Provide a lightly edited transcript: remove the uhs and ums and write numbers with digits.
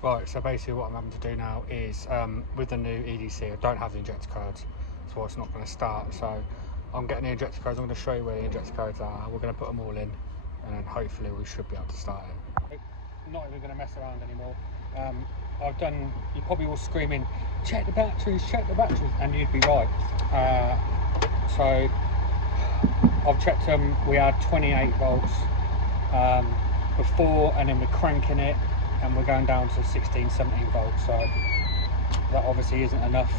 Right, so basically what I'm having to do now is, with the new EDC, I don't have the injector codes, so it's not going to start. So I'm getting the injector codes. I'm going to show you where the injector codes are. We're going to put them all in, and then hopefully we should be able to start it. Not even going to mess around anymore. You're probably all screaming, check the batteries, and you'd be right. So I've checked them. We had 28 volts before, and then we're cranking it and we're going down to 16, 17 volts, so that obviously isn't enough.